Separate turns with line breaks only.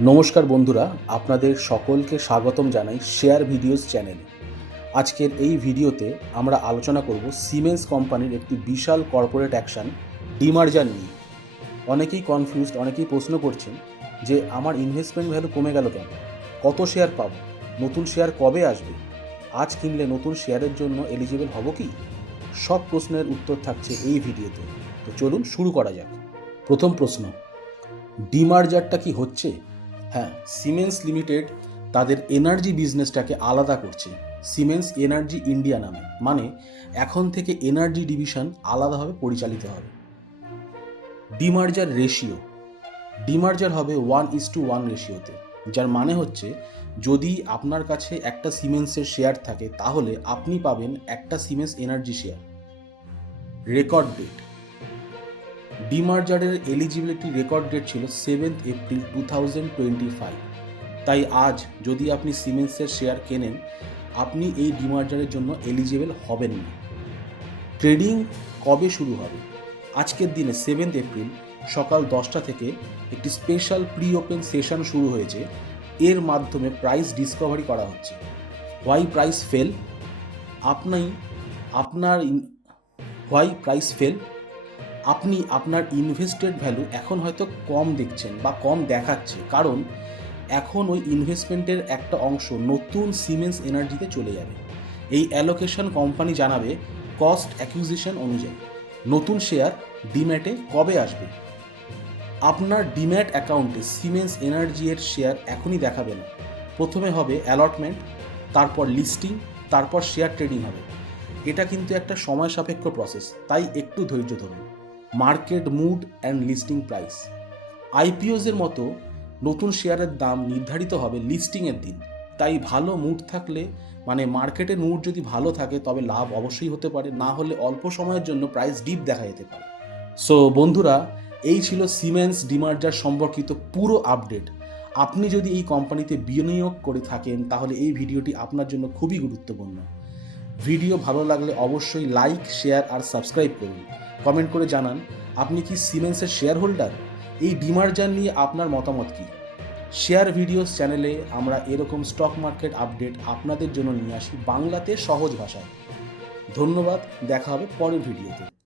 নমস্কার বন্ধুরা, আপনাদের সকলকে স্বাগতম জানাই শেয়ার ভিডিওস চ্যানেলে। আজকের এই ভিডিওতে আমরা আলোচনা করব সিমেন্স কোম্পানির একটি বিশাল কর্পোরেট অ্যাকশন, ডিমার্জার নিয়ে। অনেকেই কনফিউজড অনেকেই প্রশ্ন করছেন যে আমার ইনভেস্টমেন্ট ভ্যালু কমে গেল কেন? কত শেয়ার পাব? নতুন শেয়ার কবে আসবে? আজ কিনলে নতুন শেয়ারের জন্য এলিজিবল হব কি? সব প্রশ্নের উত্তর থাকছে এই ভিডিওতে। তো চলুন শুরু করা যাক। প্রথম প্রশ্ন, ডিমার্জারটা কি হচ্ছে? হ্যাঁ সিমেন্স লিমিটেড তাদের এনার্জি বিজনেসটাকে আলাদা করছে। সিমেন্স এনার্জি ইন্ডিয়া নামে। মানে এখন থেকে এনার্জি ডিভিশন আলাদাভাবে পরিচালিত হবে। ডিমার্জার রেশিও ডিমার্জার হবে ওয়ান ইস টু ওয়ান রেশিওতে যার মানে হচ্ছে, যদি আপনার কাছে একটা সিমেন্সের শেয়ার থাকে, তাহলে আপনি পাবেন একটা Siemens Energy share record date ডিমার্জারের eligibility record date ছিল seventh April two thousand twenty five. তাই আজ যদি আপনি সিমেন্সের শেয়ার কেনেন, আপনি এই ডিমার্জারের জন্য এলিজিবল হবেন না। ট্রেডিং কবে শুরু হবে? আজকের দিনে সেভেন্থ এপ্রিল সকাল দশটা থেকে একটি স্পেশাল প্রি ওপেন সেশন শুরু হয়েছে। এর মাধ্যমে প্রাইস ডিসকভারি করা হচ্ছে। Why price fail? আপনি, আপনার হোয়াই প্রাইস ফেল? আপনি আপনার ইনভেস্টেড ভ্যালু এখন হয়তো কম দেখছেন বা কম দেখাচ্ছে। কারণ এখন ওই ইনভেস্টমেন্টের একটা অংশ নতুন সিমেন্স এনার্জিতে চলে যাবে। এই অ্যালোকেশন কোম্পানি জানাবে কস্ট অ্যাকুইজিশন অনুযায়ী। নতুন শেয়ার ডিম্যাটে কবে আসবে? আপনার ডিম্যাট অ্যাকাউন্টে সিমেন্স এনার্জি এর শেয়ার এখনই দেখাবে না। প্রথমে হবে অ্যালটমেন্ট তারপর লিস্টিং তারপর শেয়ার ট্রেডিং হবে। এটা কিন্তু একটা সময় সাপেক্ষ প্রসেস তাই একটু ধৈর্য ধরুন। Market mood and listing price. আইপিওসের মতো নতুন শেয়ারের দাম নির্ধারিত হবে লিস্টিংয়ের দিন। তাই ভালো মুড থাকলে মানে মার্কেটের মুড যদি ভালো থাকে, তবে লাভ অবশ্যই হতে পারে, না হলে অল্প সময়ের জন্য প্রাইস ডিপ দেখা যেতে পারে। সো বন্ধুরা, এই ছিল সিমেন্স ডিমার্জার সম্পর্কিত পুরো আপডেট। আপনি যদি এই কোম্পানিতে বিনিয়োগ করে থাকেন, তাহলে এই ভিডিওটি আপনার জন্য খুবই গুরুত্বপূর্ণ। ভিডিও ভালো লাগলে অবশ্যই লাইক, শেয়ার আর সাবস্ক্রাইব করুন। কমেন্ট করে জানান, আপনি কি সিমেন্সের শেয়ার হোল্ডার এই ডিমার্জার নিয়ে আপনার মতামত কি? শেয়ার ভিডিওস চ্যানেলে আমরা এরকম স্টক মার্কেট আপডেট আপনাদের জন্য নিয়ে আসি বাংলাতে সহজ ভাষায়। ধন্যবাদ, দেখা হবে পরের ভিডিওতে।